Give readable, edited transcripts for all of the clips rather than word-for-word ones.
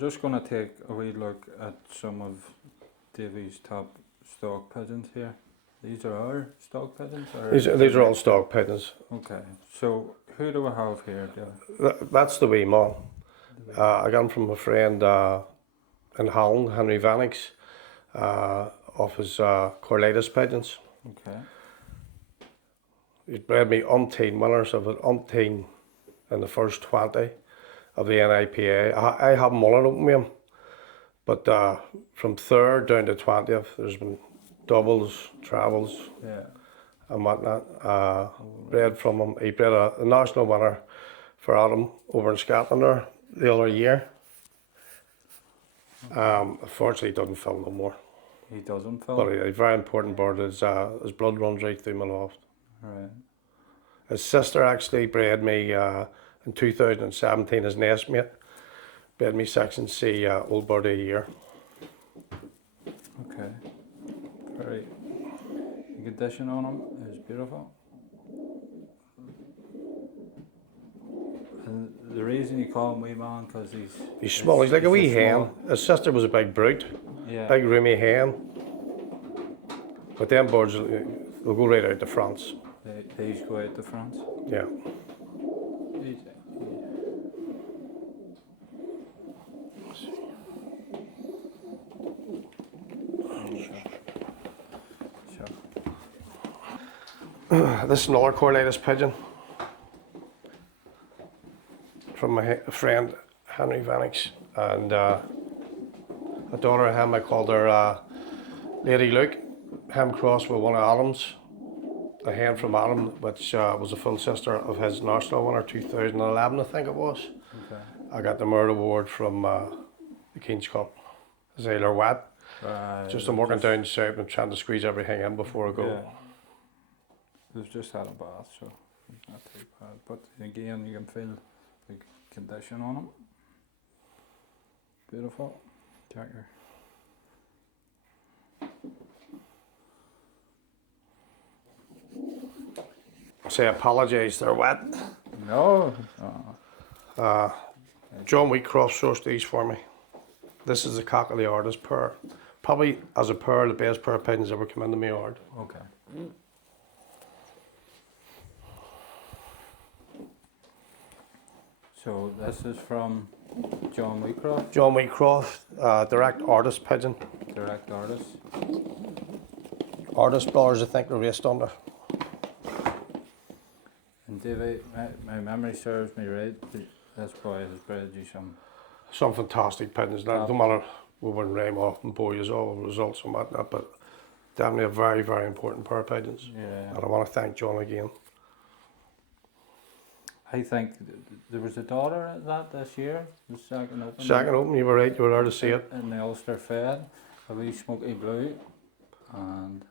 just going to take a wee look at some of Davy's top stock pigeons here. These are our stock pigeons? Or These are all stock pigeons. Okay, so who do we have here, Davy? That's the wee mom. I got him from a friend in Holland, Henry Vanix, off his Corlatus pigeons. Okay. He's bred me umpteen winners of it, umpteen in the first 20 of the NIPA. I haven't mullen open with him, but from 3rd down to 20th, there's been doubles, travels, and whatnot. Bred from him. He bred a national winner for Adam over in Scotland there the other year. Unfortunately, he doesn't film no more. He doesn't film? But a very important bird. His blood runs right through my loft. Right. His sister actually bred me in 2017 as nest mate. Bred me section C old bird of the year. Okay. Very. The condition on him is beautiful. And the reason you call him wee man because he's small. He's like a wee hen. His sister was a big brute. Yeah. Big roomy hen. But them birds they'll go right out to France. These go out to France? Yeah. This is another Corlatus pigeon from my friend Henry Vanix, and a daughter of him. I called her Lady Luke. Him crossed with one of Adam's, a hen from Adam, which was a full sister of his national winner 2011, I think it was. Okay. I got the Merit Award from the King's Cup. Zayler Watt. Just I'm working down south and trying to squeeze everything in before I go. Yeah. They've just had a bath, so it's not too bad. But again, you can feel the condition on them. Beautiful. Check her. I say apologise, they're wet. No. John Wheatcroft sourced these for me. This is the cock of the artist pair. Probably as a pair, the best pair of pigeons ever come into my yard. Okay. So this is from John Wheatcroft? John Wheatcroft, direct artist pigeon. Direct artist. Artist brothers, I think, they're raced under. And David, my memory serves me right. This boy has bred you some fantastic pigeons. Now, no matter we wouldn't name off and bore you all the results and whatnot, but definitely a very, very important pair of pigeons. Yeah. And I want to thank John again. I think there was a daughter at that this year, the second open. Second open, you were right, you were there to see it. In the Ulster Fed, a wee smoky blue, and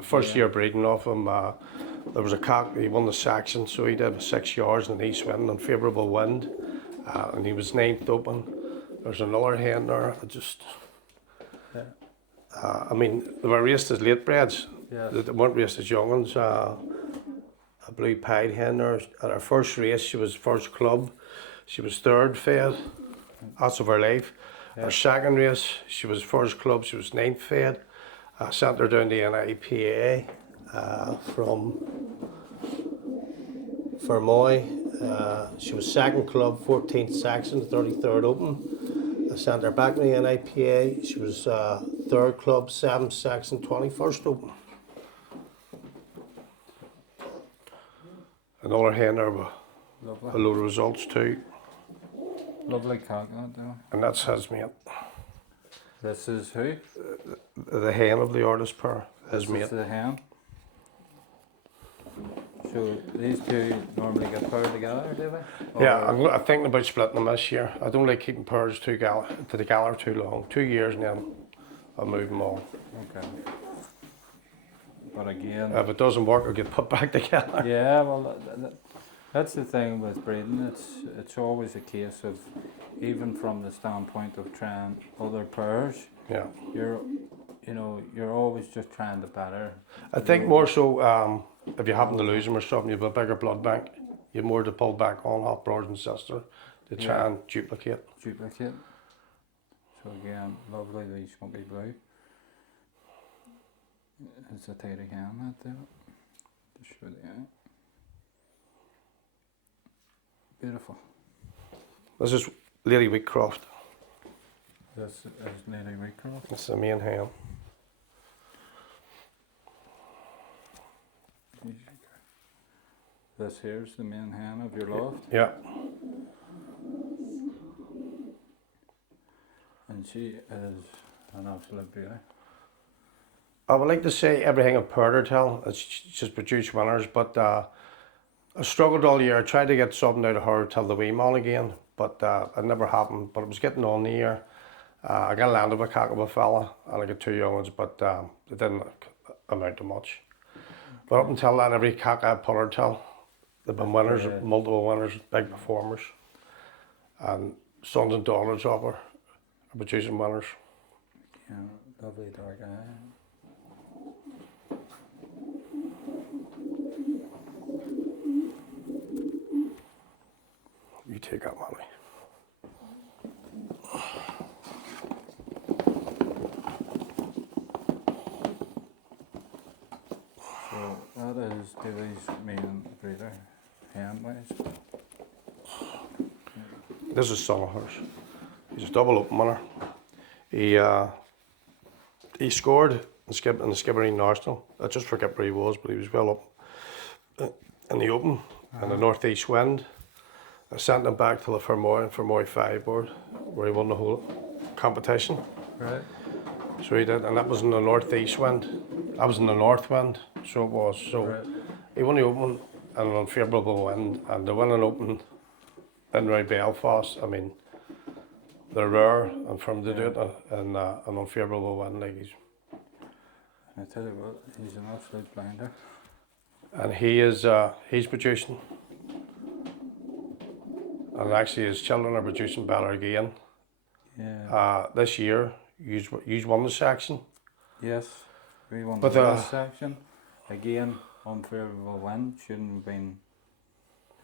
first year breeding off him, there was a cock, he won the section, so he did 6 yards in the east wind and favourable wind, and he was 9th open. There's another hen there, I mean, they were raced as late breds, they weren't raced as young ones. A blue pied hen there. At her first race, she was first club. She was 3rd fed. That's of her life. Her second race, she was first club. She was 9th fed. I sent her down to NIPA from Fermoy. She was 2nd club, 14th section, 33rd open. I sent her back to the NIPA. She was 3rd club, 7th section, 21st open. Another hen there with a load of results too. Lovely cock that though. And that's his mate. This is who? The hen of the artist pair, his mate. This is the hen. So these two normally get paired together, do they? Yeah, I'm thinking about splitting them this year. I don't like keeping pairs to the galler too long. 2 years and then I'll move them all. Okay. But again, if it doesn't work, I'll get put back together. Yeah, well, that's the thing with breeding. It's always a case of, even from the standpoint of trying other pairs. Yeah. You're always just trying to better. I think more so, if you happen to lose them or something, you have a bigger blood bank. You have more to pull back on, half brothers and sisters. to try and duplicate. Duplicate. So again, lovely the smoky blue. It's a tidy hand that there. Just show the eye. Beautiful. This is Lady Wheatcroft. This is Lady Wheatcroft. It's the main hen. This here's the main hen of your loft. Yeah. And she is an absolute beauty. I would like to say everything I've heard her tell, it's just produced winners, but I struggled all year. I tried to get something out of her till the wee man again, but it never happened. But it was getting on the year. I got landed with a cock of a fella, and I got 2 young ones, but it didn't amount to much. But up until that, every cock I put her till, they've been winners, multiple winners, big performers. And sons and daughters of her are producing winners. Yeah, lovely dark eye. You take that, Maddie. So that is David's main breeder, hen wise. This is son of hers. He's a double open winner. He scored in the Skibbereen National. I just forget where he was, but he was well up in the open and the northeast wind. I sent him back to the Fermoy 5 board, where he won the whole competition. Right. So he did, and that was in the northeast wind. I was in the north wind, so it was. So Right. he won the open and an unfavourable wind, and the winning open in North Belfast. I mean, they're rare, and for him to do it in an unfavourable wind, like I tell you what, he's an absolute blinder. and he's producing. And actually his children are producing better again. Yeah. This year, you won the section. Yes, we won But, the last section. Again, unfavourable wind, shouldn't have been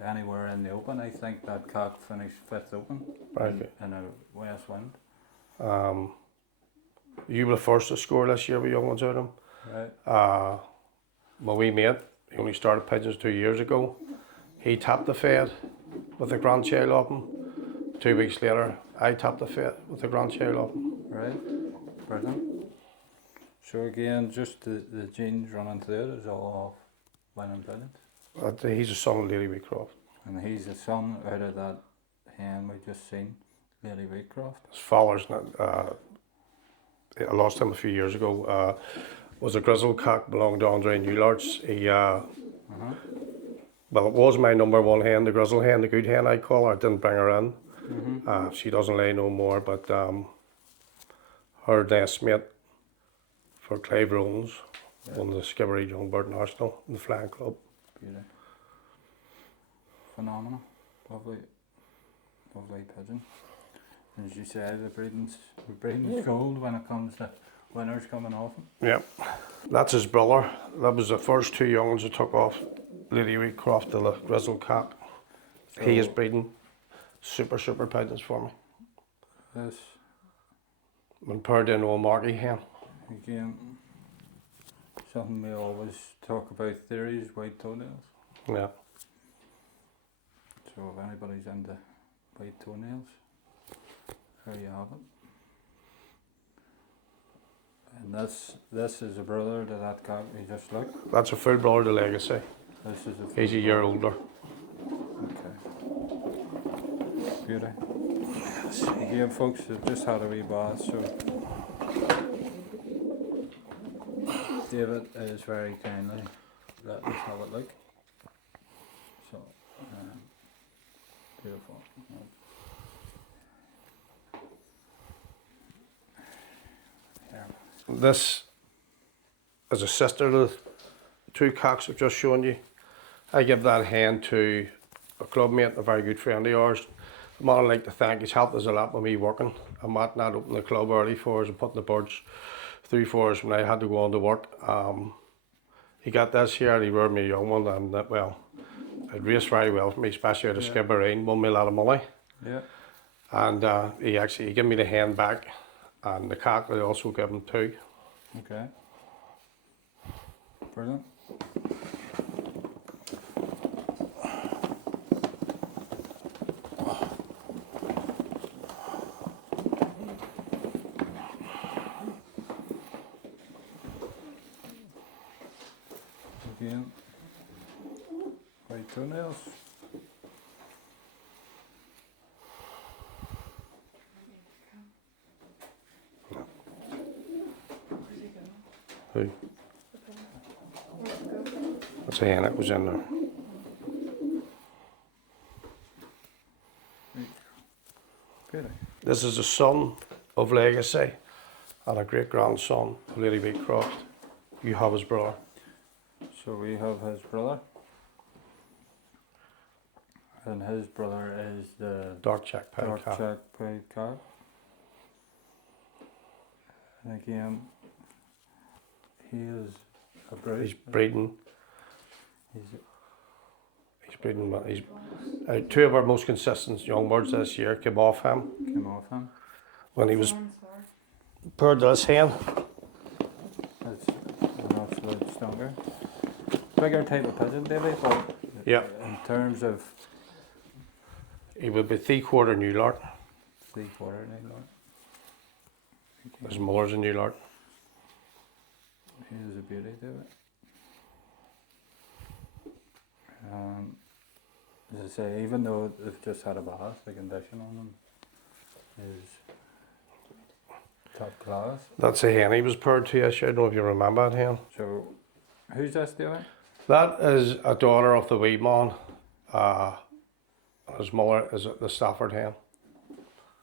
anywhere in the open. I think that cock finished 5th open in a west wind. You were the first to score this year with young ones out of him. Right. My wee mate, he only started Pigeons 2 years ago. He tapped the fed with the grandchild up him. 2 weeks later, I tapped the fed with the grandchild up him. Right. Brilliant. So again, just the genes running through it is all off winning brilliant. He's a son of Lady Wheatcroft. And he's the son out of that hen we just seen, Lady Wheatcroft. His father's not, I lost him a few years ago. Was a grizzle cock, belonged to Andre Newlarts. He, well, it was my number 1 hen, the grizzle hen, the good hen I call her. I didn't bring her in. She doesn't lay no more, but her nest mate for Clive Rollins won the Skibbereen Young Bird National in the Flying Club. Beauty. Phenomenal. Lovely pigeon. And as you say, the breeding's gold when it comes to winners coming off him. Yeah, that's his brother. That was the first 2 young ones that took off Lady Wheatcroft to the grizzle cock. So He is breeding super pigeons for me. This, When paired in old Marky hen. again, something we always talk about theories, white toenails. Yeah. So if anybody's into white toenails, there you have it. And this is a brother to that cock we just looked. That's a full brother to Legacy. This is a He's a year older. Okay. Beauty. Again, folks, I've just had a wee bath, so David is very kindly let us have a look. So, beautiful. Here. This is a sister to the 2 cocks I've just shown you. I give that hen to a club mate, a very good friend of ours. The man I'd like to thank, he's helped us a lot with me working. I'm at not opening the club early for us and putting the birds through for us when I had to go on to work. He got this here and he reared me a young one, and well, it raced very well for me, especially out of Skibbereen, won me a lot of money. Yeah. And he gave me the hen back, and the cock I also gave him 2. Okay. Brilliant. Again, white toenails. Who? That's a hen that was in there. Good. This is a son of Legacy and a great grandson of Lady Beecroft. You have his brother. So we have his brother. And his brother is the Dark check pied dark cock. check pied cock. And again, he is a breed. He's breeding. He's He's breeding. He's 2 of our most consistent young birds this year came off him came off him. when he was paired to this hen. It's an absolute stronger. Bigger type of pigeon, David, but Yeah, in terms of he would be 3/4 New Lark. 3/4 anymore. His mother's a New Lark. He is a beauty, David. As I say, even though they've just had a bath, the condition on them is top class. That's a hen he was paired to. I don't know if you remember that hen. So, who's this, David? That is a daughter of the wee man. His mother is the Stafford hen.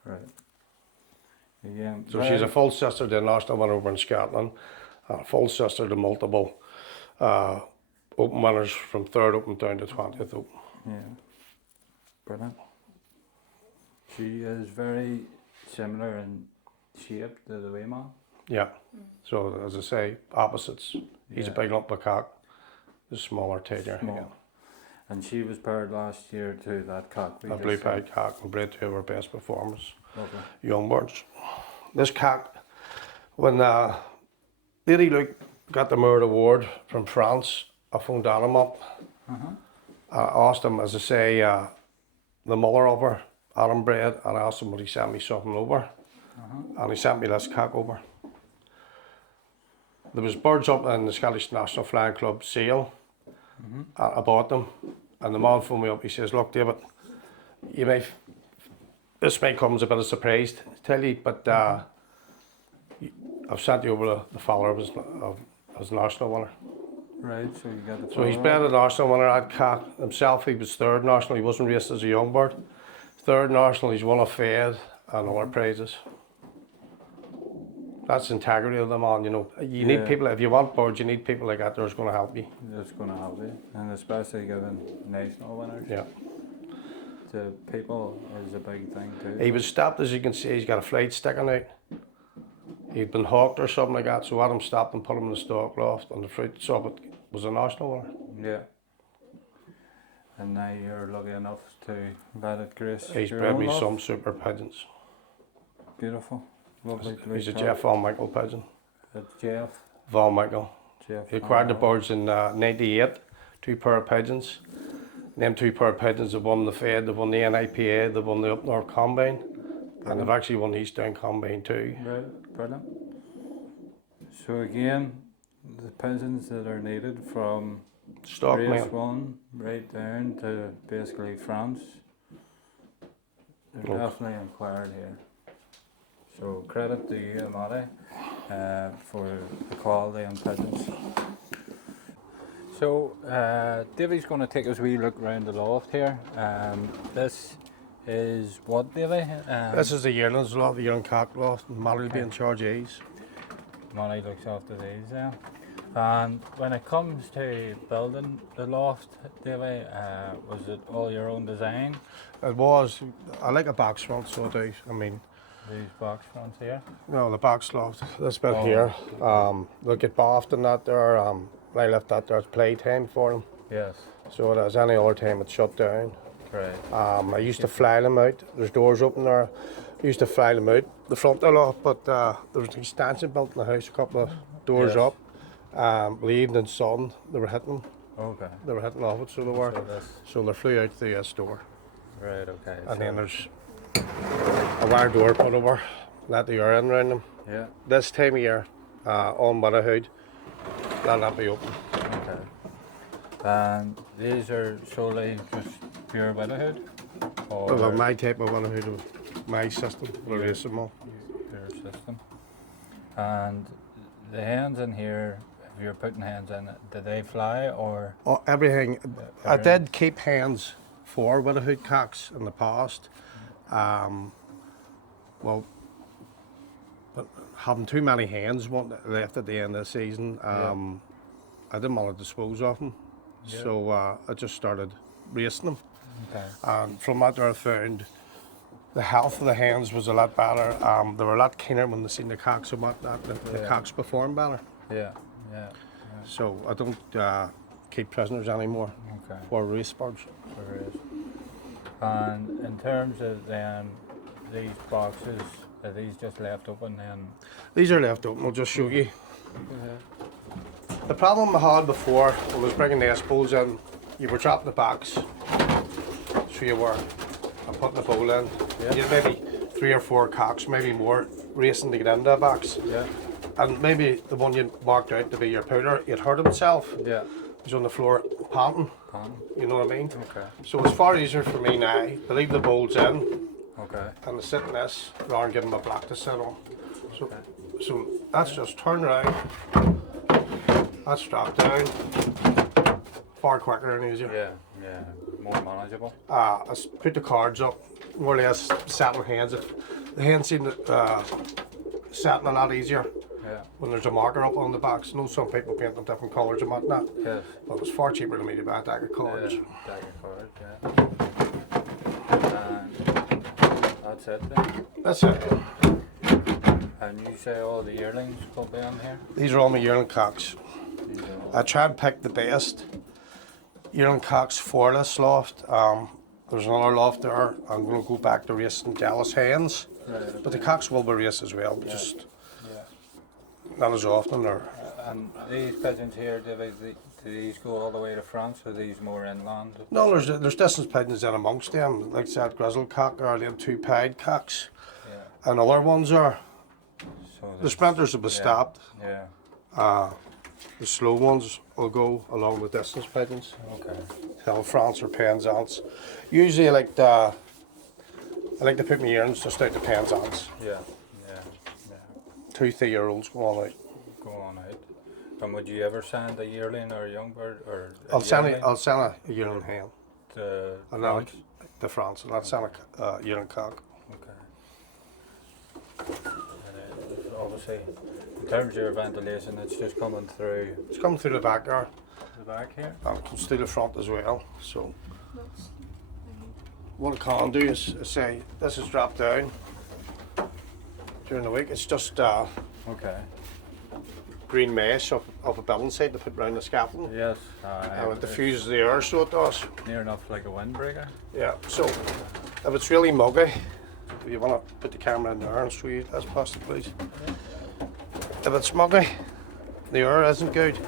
Right. Again, So she's a full sister to the national winner over in Scotland, a full sister to multiple open winners from 3rd Open down to 20th Open. yeah, brilliant. She is very similar in shape to the wee man. Yeah. So as I say, opposites. He's a Yeah. big lump of cock, the smaller tailor. Small. Yeah. And she was paired last year to that cock. A blue pied cock and bred 2 of our best performers, Lovely. young birds. This cock, when Lady Luke got the Merit Award from France, I phoned him up. I asked him, as I say, the mother of her, Adam bred, and I asked him would he send me something over. And he sent me this cock over. There was birds up in the Scottish National Flying Club sale. I bought them, and the man phoned me up. He says, "Look, David, this may come as a bit of a surprise to tell you, but I've sent you over the follower of his national winner." Right, so you got the So he's follower. bred a national winner at cock himself. He was 3rd national. He wasn't raced as a young bird. 3rd national. He's won a Fed and other prizes. That's the integrity of the man, you know. You need Yeah. people, if you want birds, you need people like that that's going to help you. That's going to help you, and especially giving national winners Yeah. to people is a big thing too. He was stopped, as you can see, he's got a flight sticking out. He'd been hawked or something like that, so Adam stopped and put him in the stock loft, and the fruit saw it was a national winner. Yeah. And now you're lucky enough to let it grace. He's your bred own me love. some super pigeons. Beautiful. Lovely. He's a blue Jeff cock. Von Michael pigeon. It's Jeff. Von Michael. Jeff. He acquired the Von birds in 98, 2 pair of pigeons. And them 2 pair of pigeons have won the Fed, they've won the NIPA, they've won the Up North Combine, and they've actually won the East Down Combine too. Right, brilliant. So again, the pigeons that are needed from Stock race man. 1 right down to basically France, they're definitely inquired here. So credit to you, Maddie, for the quality on pigeons. So Davy's going to take us a wee look around the loft here. This is what, Davy? This is the yearlings loft, the yearling cock loft, and Mallory will be in charge of these. Money looks after these there. And when it comes to building the loft, Davy, was it all your own design? It was, I like a box front, so I do. I mean, These box fronts here? no, the box loft, this bit Oh. here, they'll get baths and that there, when I left that there, it's playtime for them. Yes. So it is, any other time it's shut down. Right. I used to fly them out. There's doors open there. I used to fly them out the front of the loft, but there was an extension built in the house, a couple of doors Yes. up. The evening sun, they were hitting. Okay. They were hitting off it, so they were. So they flew out through this door. Right, okay. And then there's a wire door put over, let the air in around them. Yeah. This time of year, on Motherhood, let that be open. Okay. And these are solely just pure widowhood? Or Well, my type of Motherhood, my system, we're racing them all. your system? And the hens in here, if you're putting hens in, do they fly or? Oh, everything. I did keep hens for Widowhood cocks in the past. Well, but having too many hens left at the end of the season, I didn't want to dispose of them. Yeah. So I just started racing them. Okay. And from that I found the health of the hens was a lot better. They were a lot keener when they seen the cocks and whatnot. The cocks performed better. Yeah, yeah. So I don't keep prisoners anymore Okay. for race birds. There is. And in terms of then these boxes, are these just left open then? These are left open, I'll just show you. The problem I had before I was bringing the S-bowls in, you were trapping the box, so you were putting the bowl in. Yeah. You had maybe 3 or 4 cocks, maybe more, racing to get into a box. Yeah. And maybe the one you marked out to be your pooter, he'd hurt himself. Yeah. He's on the floor panting, Pan. you know what I mean? Okay. So it's far easier for me now to leave the bowls in Okay. and to sit in this rather than give him a block to sit on. So, Okay. so that's just turn around, that's drop down, far quicker and easier. Yeah, yeah. More manageable. I put the cards up, more or less settle hands. The hands seem to settle a lot easier Yeah. when there's a marker up on the box. I know some people paint them different colours and whatnot, Yes. but it was far cheaper to me to buy a deck of cards. Yeah. Dagger card, yeah. And that's it then. That's it. And you say all the yearlings will be on here? These are all my yearling cocks. These are all. I tried to pick the best yearling cocks for this loft. There's another loft there. I'm going to go back to racing jealous hens, Right, but the cocks will be raced as well, Yeah. just Yeah. not as often. Or And these pigeons here, do these go all the way to France, or are these more inland? no, there's distance pigeons in amongst them, like that grizzle cock or them 2 pied cocks, Yeah. and other ones are. So The sprinters will be stopped. Yeah. The slow ones will go along with distance pigeons. Okay. Tell France or Penzance. Usually I like to put my earrings just out the Penzance. Yeah. Yeah. Yeah. 2 3-year-olds go on out. Go on out. And would you ever send a yearling or a young bird or a I'll send yearling a yearling hen to and then France? to France, and I'll send a yearling cock. Okay. And obviously, in terms of your ventilation, it's just coming through It's coming through the back there, the back here. and it comes through the front as well. So what I can do is say this is dropped down during the week. It's just Okay. green mesh up a building site to put around the scaffolding. Yes. And it It's diffuses the air, so it does. near enough like a windbreaker. Yeah, so if it's really muggy, if you want to put the camera in there and show you this past, please. If it's muggy, the air isn't good.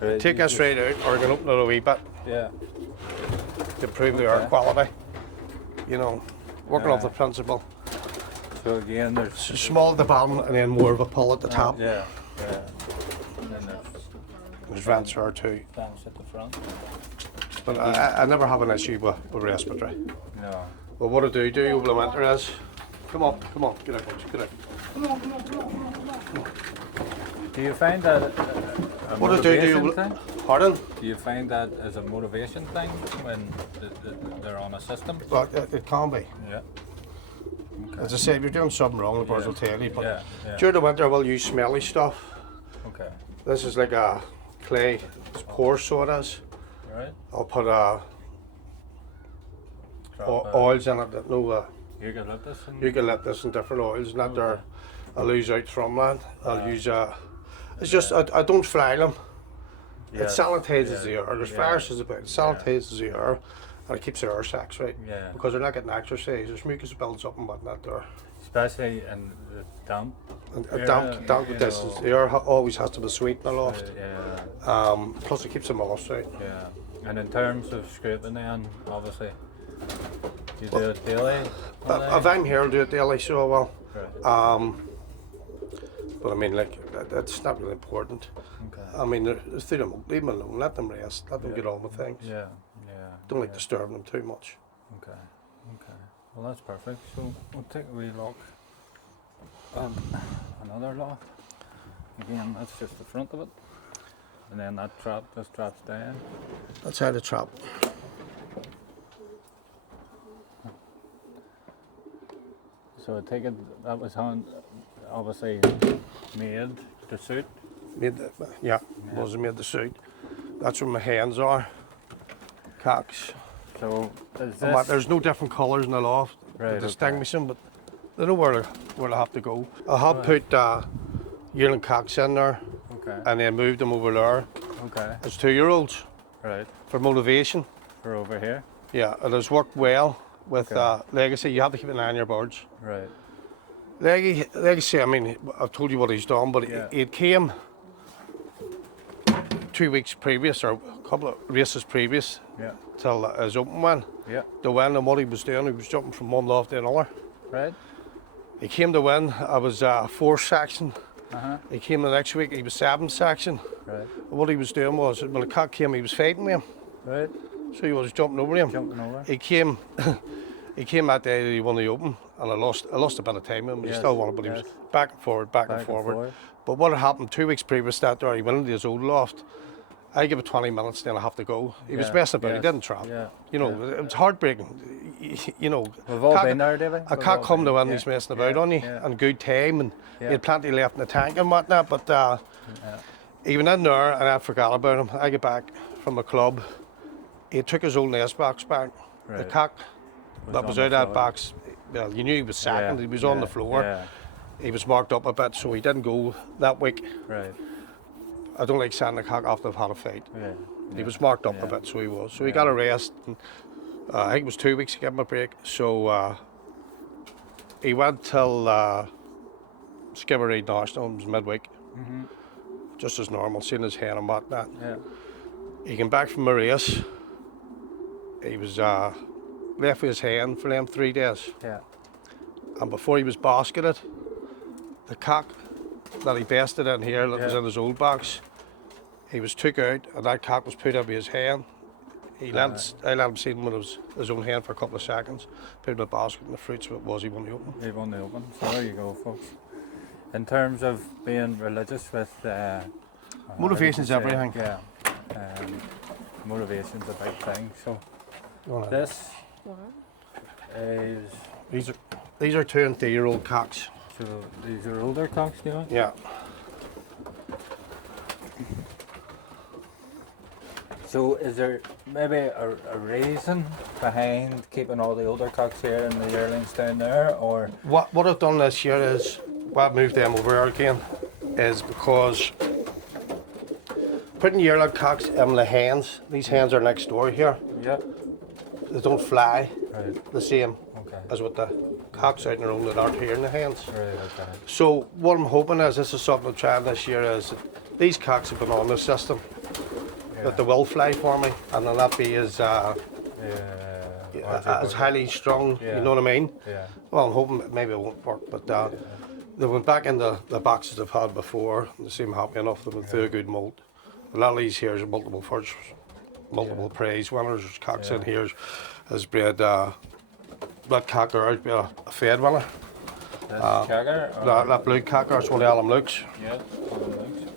Right, Take you this just- right out, or you can open it a wee bit Yeah. to improve the air Okay. quality. You know, working off the principle. So again, there's So small at the bottom and then more of a pull at the top. Yeah. Yeah. And then there's There's vents there too. fans at the front. But I never have an issue with respiratory. No. But what I do over the winter is, come on, get out, get out. Do you find that a What I do motivation thing? Pardon? Do you find that as a motivation thing when they're on a system? Well, it can be. Yeah. As I say, if you're doing something wrong, the birds will tell you. But Yeah. Yeah. during the winter, we'll use smelly stuff. Okay. This is like a clay, it's porous, so it is. Right. I'll put Drop, oils in it that no eucalyptus and eucalyptus and different oils, not there. I lose out from that. I'll Yeah. use it's just I don't fry them. it sanitizes the air. There's viruses about it. It sanitizes the air, and it keeps the air sacs right. Yeah. Because they're not getting exercise. There's mucus builds up and whatnot there. Especially in the damp. And damp conditions. The air always has to be sweet in a loft. Plus it keeps them moist right. Yeah. And in terms of scraping then, obviously, you do it daily? If I'm here, I'll do it daily, so I will. Right. But I mean, like, that's not really important. Okay. I mean, leave them alone, let them rest, let them get on with things. Yeah. Don't like disturbing them too much. Okay. Well, that's perfect. So we'll take a wee look. Another loft. Again, that's just the front of it. And then that trap, this trap's down. That's how the trap. So I take it that was obviously made to suit. Was made the suit. That's where my hands are. Cocks. So is this... There's no different colours in the loft to distinguish them, but they know where they have to go. I have put yearling cocks in there, and then moved them over there. Okay. As 2-year-olds. Right. For motivation. For over here. Yeah, it has worked well with Legacy. You have to keep an eye on your birds. Right. Legacy, I mean, I've told you what he's done, but it came 2 weeks previous, or a couple of races previous, till his open one. Yeah. To win, and what he was doing, he was jumping from one loft to another. Right. He came to win. I was 4 section. He came the next week. He was 7 section. Right. What he was doing was, when the cock came, he was fighting with him. Right. So he was jumping over him. Jumping over. He came. He came that day that he won the open, and I lost a bit of time with him. He still won it, but he was back and forward, back and forward. But what had happened 2 weeks previous that day, he went into his old loft. I give it 20 minutes, then I have to go. He was messing about. He didn't trap. You know, it was heartbreaking. You know, we've all been there, David. I can't come to when he's messing about on you, and good time, and he had plenty left in the tank and whatnot. But he went in there, and I forgot about him. I get back from the club. He took his old nest box back. The cock that was out of that box, well, you knew he was second. He was on the floor. He was marked up a bit, so he didn't go that week. Right. I don't like sending the cock after I've had a fight. He was marked up a bit, so he was. So he got a rest. And, I think it was 2 weeks to give him a break. So he went till Skibbereen National, it was midweek. Just as normal, seeing his hen and whatnot. He came back from a race. He was left with his hen for them 3 days. And before he was basketed, the cock that he bested in here, that was in his old box, he was took out, and that cock was put up with his hen. I let him see him with his own hen for a couple of seconds, put him in a basket, and the fruits of it was he won the open. He won the open. So there you go, folks. In terms of being religious with... motivation's everything. Yeah. Motivation's a big thing. So this is... These are 2 and 3-year-old cocks. So these are older cocks, do you know? Yeah. So is there maybe a reason behind keeping all the older cocks here and the yearlings down there, or? What I've done this year is, what moved them over here again, is because putting yearling cocks in the hens, these hens are next door here. Yeah. They don't fly the same as what the cocks out in their own that aren't here in the hens. So what I'm hoping is, this is something I'm trying this year, is that these cocks have been on the system, that they will fly for me, and they'll not be as highly strung, you know what I mean? Well, I'm hoping that maybe it won't work, but they went back into the boxes they've had before, and they seem happy enough. They went through a good moult. A lot of these here are multiple firsts, multiple praise winners. There's cocks in here has bred that cocker out, a fed winner. That blue cocker is one of Alan Luke's.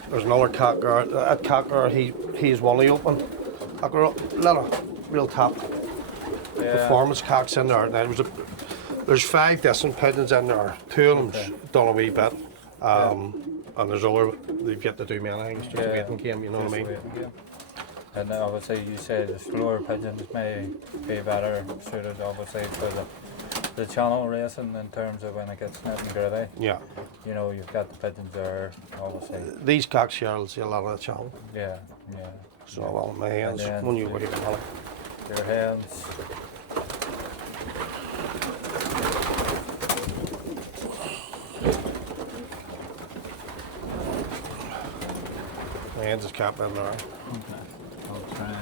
There's another cocker. That cocker, he's one of the open. I've got a lot of real top performance cocks in there. Now, there's 5 decent pigeons in there. 2 of them's done a wee bit. And there's other, they've yet to do many things, just a waiting game, you know what I mean? And obviously you say the slower pigeons may be better suited obviously for the channel racing in terms of when it gets nitty gritty. Yeah. You know, you've got the pigeons there, obviously. These cocks here will see a lot of the channel. Yeah, yeah. So well, my hands, then when you wait, your hands. my hands is capped in there. Okay.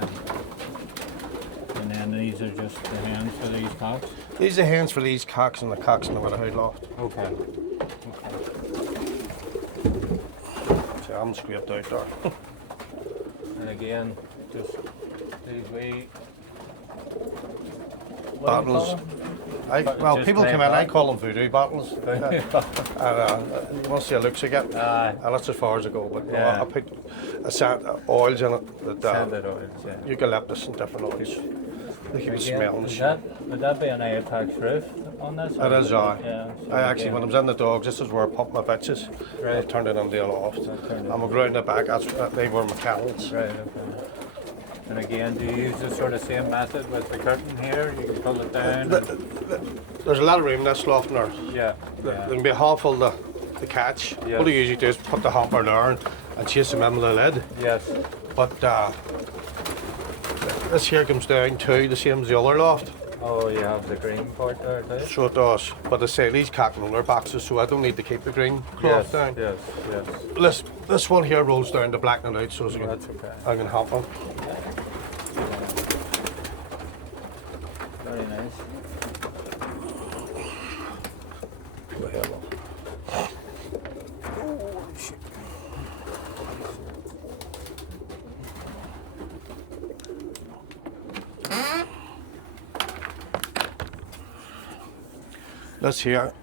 And then these are just the hands for these cocks? These are the hands for these cocks and the cocks in the Hood Loft. Okay. Okay. So I'm scraped out there. And again, just these wee bottles. Well, people come in, I call them voodoo bottles. And you want to see the looks I get? And that's as far as I go. But yeah. I put oils in it that scented oils, yeah. eucalyptus and different oils. They keep it smelling. Would that be an Apex roof on this? It is, yeah. So I actually, when I was in the dogs, this is where I pump my bitches. Right. I've turned it into a loft. I'm a ground in the back, they were my kennels. Right, okay. And again, do you use the sort of same method with the curtain here? You can pull it down? There's a lot of room in this loft now. Yeah. There'll be a handful to catch. Yes. What I usually do is put the hamper there and chase them in with the lid. Yes. But this here comes down to the same as the other loft. Oh, you have the green part there too? So it does. But I say these cotton roller boxes, so I don't need to keep the green cloth down. Yes, yes. This one here rolls down to blacken it out, so That's okay. I can help them. Very nice. This here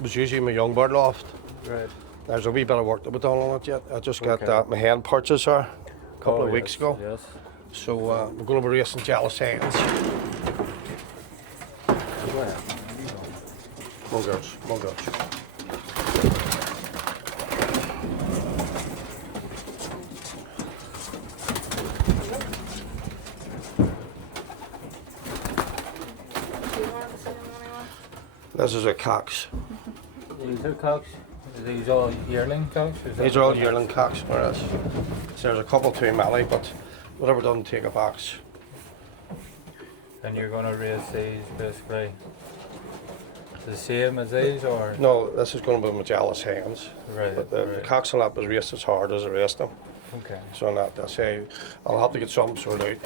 was usually my young bird loft. Right. There's a wee bit of work to be done on it yet. I just got my hen purchase here a couple of weeks ago. Yes. So we're going to be racing jealous hens. Muggers. This is a cocks. These are cocks? Are these all yearling cocks? These are all yearling cocks, whereas there's a couple too many, but whatever doesn't take a box. And you're going to raise these basically the same as these, or? No, this is going to be my jealous hens. Right. But the cocks will not be raced as hard as the rest of them. Okay. So I say I'll have to get something sorted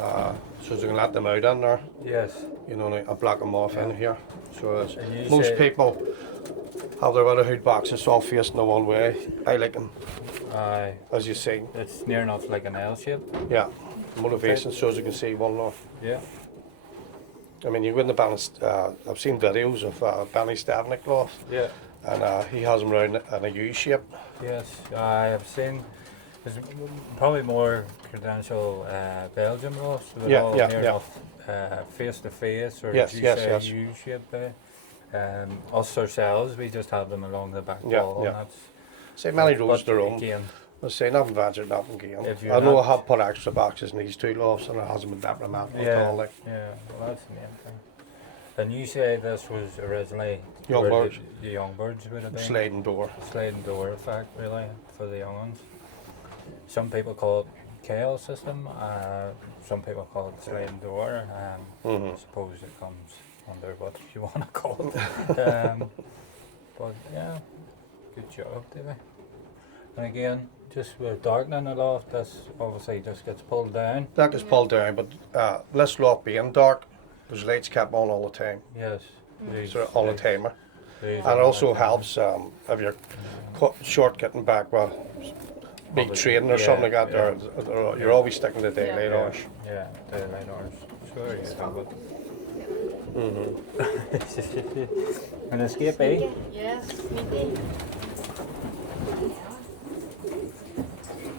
out, so they can let them out in there. Yes. You know, I block them off in here. So as And most people have their other hood boxes all facing the one way. I like them, as you see. It's near enough like an L shape. Yeah, motivation so as you can see one off. Yeah. I mean, you wouldn't have I've seen videos of Benny Stavnik Loft. Yeah. And he has them round in a U shape. Yes, I have seen. There's probably more credential Belgium lofts, but all near enough face to face, or yes, U shape there. Us ourselves, we just have them along the back wall. And that's, say many roads their own. Again, I say nothing ventured, nothing gained. I know I have put extra boxes in these two lofts, and it hasn't been detrimental at all. Like. Yeah, well, that's the main thing. And you say this was originally young birds. The young birds would have been sliding door effect, really, for the young ones. Some people call it kale system. Some people call it sliding door. I suppose it comes under what you want to call it. But yeah, good job, David. And again, just with darkening the loft, this obviously just gets pulled down. That gets pulled down, but this loft being dark, there's lights kept on all the time. Yes. So all the timer. And it also helps if you're short getting back with big trading or something like that. You're always sticking to daylight hours. Yeah, daylight hours. Sure, you have it. An escape, eh? Yes, maybe.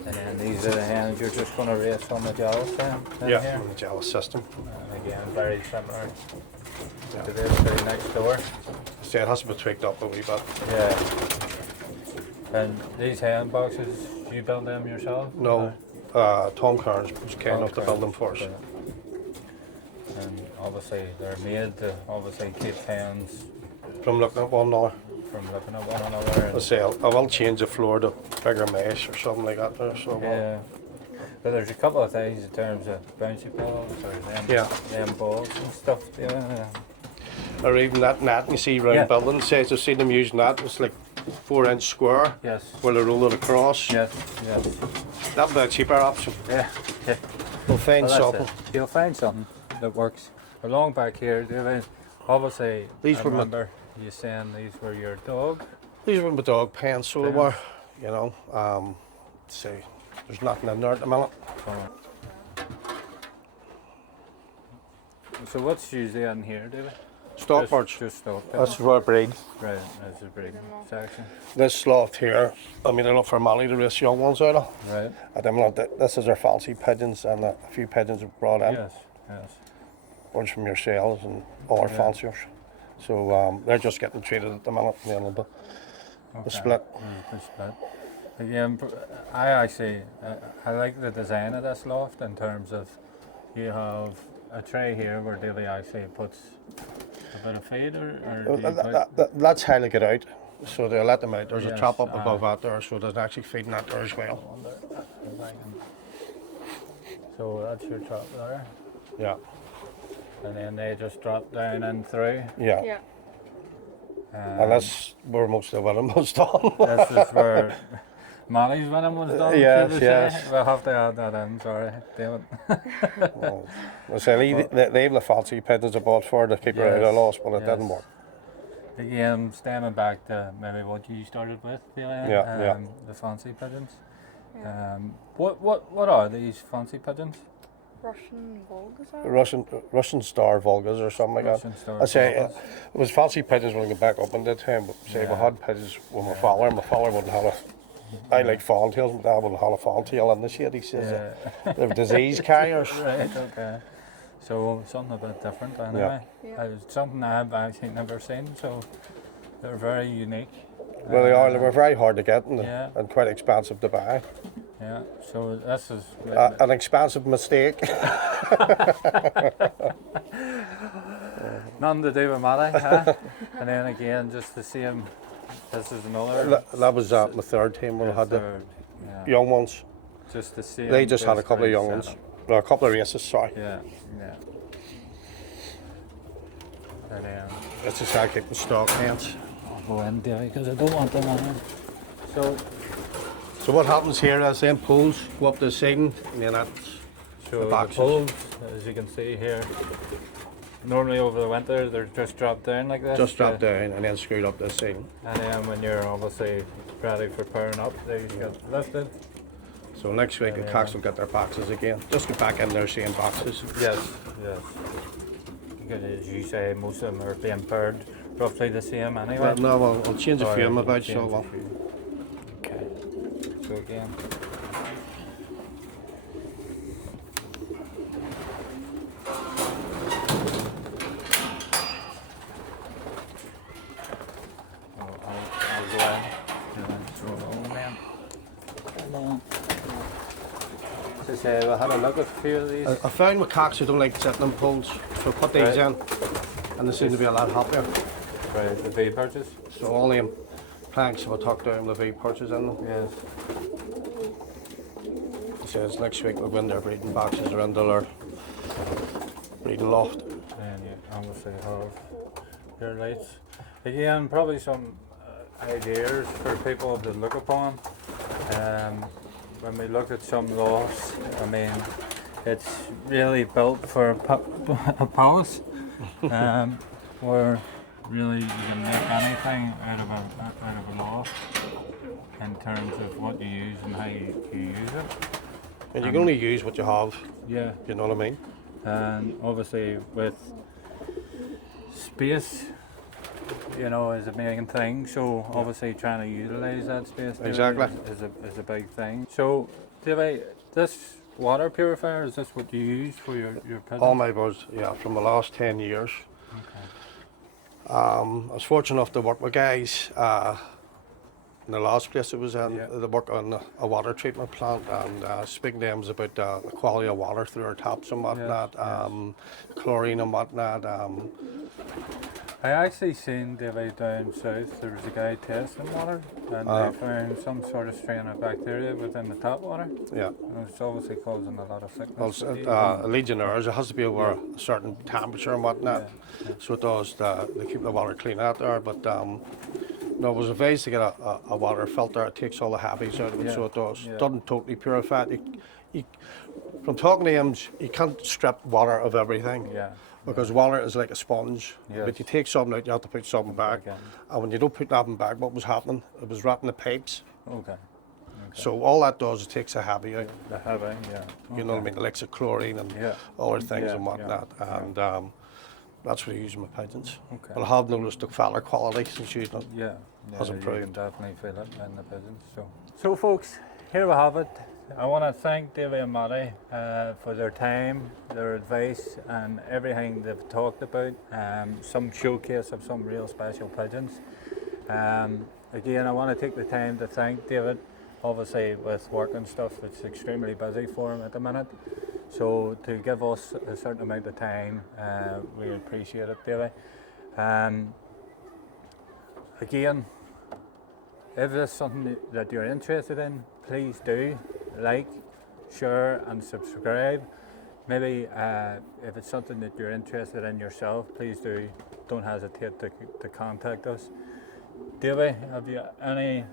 And then these are the hens you're just going to race on the jealous then? Yeah, on the jealous system. And again, very similar to this very next door. See, it has to be tweaked up a wee bit. Yeah. And these hen boxes, you build them yourself? No, Tom Kearns was kind enough to build them for us. And obviously they're made to obviously keep hens From looking at one now. from looking at one another. I say I will change the floor to bigger mesh or something like that there, so I will. Yeah. But there's a couple of things in terms of bouncy balls or them balls and stuff. Yeah. Or even that net you see round Yeah. buildings, says I've seen them using that, it's like 4-inch square Yes. where they roll it across. Yes. Yes. That'd be a cheaper option. Yeah. Yeah. We'll find Well, something. that's it. You'll find something that works. Along back here, David, obviously, These I were my- remember you saying these were your dog. These were my dog pens, so they Pens. were, you know, see, there's nothing in there at the minute. So what's usually in here, David? Stock birds. Just stock This birds. is where I breed. Right, that's the breeding section. This loft here, I made it up for Molly to race young ones out of. Right. At the minute, this is our fancy pigeons, and a few pigeons we've brought in. Yes. Yes. Birds from yourselves and other Yeah. fanciers. So they're just getting treated at the minute, and then the Okay. split. The split. Again, I actually I like the design of this loft in terms of you have a tray here where Davey actually puts a bit of feed or do you put, That's how they get out. So they let them out. There's a Yes, trap up above that there, so there's actually feeding that there as well. so that's your trap there, Yeah, and then they just drop down and through. yeah. Yeah. And that's where most of the wedding was done. This is where Molly's wedding was done. Yes, should we yes. say? We'll have to add that in. Sorry, David. Well, I say they have the fancy pigeons I bought for to keep her out of Yes, loss, but it yes. didn't work. Again, stemming back to maybe what you started with, David, Yeah. the fancy pigeons. Yeah. What are these fancy pigeons? Russian Volgas. Russian Star Volgas or something like that. Russian Star I say Volgas. it was fancy pigeons when I got back up in the time, but say we Yeah. had pigeons with my father. My father wouldn't have a. I like fawn tails, my dad wouldn't have a fawn tail in the shade. He says they're disease carriers. Right, okay. So something a bit different anyway. Yeah. It's something I've actually never seen, so they're very unique. Well, they are. They were very hard to get Yeah. and quite expensive to buy. Yeah, so this is An expensive mistake. nothing to do with Maddie, huh? And then again, just the same. This is another. That was my third team when I had the third, yeah, young ones. just the same. They just had a couple of basically young ones. setup. No, a couple of races, sorry. Yeah, yeah. And then This is how I keep the stock hens. I'll go in there because I don't want them on. So So what happens here is them poles go up the ceiling, and then that's So The the boxes. poles, as you can see here, normally over the winter they're just dropped down like this. just dropped down and then screwed up the ceiling. And then when you're obviously ready for pairing up, they get lifted. So next week the Yeah. cocks will get their boxes again. Just get back in there seeing boxes. Yes, yes. Because as you say, most of them are being paired roughly the same anyway. Well, no, I'll change a Or few of them you'll about, change so a well. few. Okay. So again. I'll go in and then throw it on then. And then, as I say, I had a look at a few of these. I found with cocks who don't like sitting on poles, so I put these Right. in, and they seem to be a lot happier. Right, the V purchase. So all them planks have I tucked down with the V-perches in them. Yes. It says next week we'll go in their breeding boxes or into their breeding loft. And you obviously have your lights. Again, probably some ideas for people to look upon. When we look at some lofts, I mean, it's really built for a palace, where really you can make anything out of a loft in terms of what you use and how you use it. And you can only use what you have, Yeah. you know what I mean? And obviously with space, you know, is a main thing. So obviously trying to utilise that space there Exactly. is a big thing. So Davey, this water purifier, is this what you use for your pigeons? All my birds, yeah, from the last 10 years. Okay. I was fortunate enough to work with guys in the last place I was in, Yeah. they work on a water treatment plant, and speaking to them was about the quality of water through our taps and whatnot, chlorine and whatnot. I actually seen David down south. There was a guy testing water, and they found some sort of strain of bacteria within the tap water. Yeah. And it's obviously causing a lot of sickness. Well, with you. Legionnaires, it has to be over a certain temperature and whatnot, so it does they keep the water clean out there. But no, it was advised to get a water filter. It takes all the habits out of it, so it does. Yeah. Doesn't totally purify it. From talking to him, you can't strip water of everything. Yeah. Because water is like a sponge. Yes. But you take something out, you have to put something back. Back in. And when you don't put nothing back, what was happening? It was rotting the pipes. Okay. So all that does is takes the heavy out. The heavy, yeah. You know what I mean? The likes of chlorine and other things and whatnot. And that's what I use in my pigeons. Okay. But I have noticed the feather quality since using it. Yeah. Has You can improved. definitely feel it in the pigeons. So folks, here we have it. I want to thank David and Maddie for their time, their advice, and everything they've talked about. Some showcase of some real special pigeons. Again, I want to take the time to thank David. Obviously, with work and stuff, it's extremely busy for him at the minute. So to give us a certain amount of time, we appreciate it, David. Again, if there's something that you're interested in, please do like, share and subscribe. Maybe if it's something that you're interested in yourself, please don't hesitate to contact us. David, have you any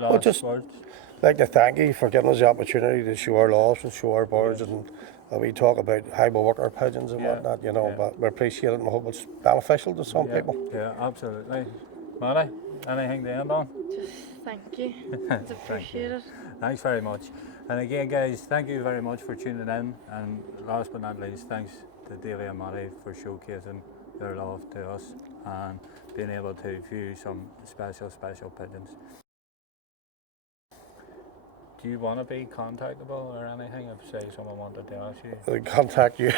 last words? I'd like to thank you for giving us the opportunity to show our lofts and show our birds, and we talk about how we work our pigeons and whatnot, you know, but we appreciate it and we hope it's beneficial to some people. Yeah, absolutely. Maddie, anything to end on? Just thank you. It's appreciated. Thanks very much. And again, guys, thank you very much for tuning in. And last but not least, thanks to David and Maddie for showcasing their love to us and being able to view some special pigeons. Do you want to be contactable or anything if, say, someone wanted to ask you? They contact you.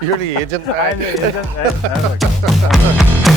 You're the agent. I'm the agent. There we go.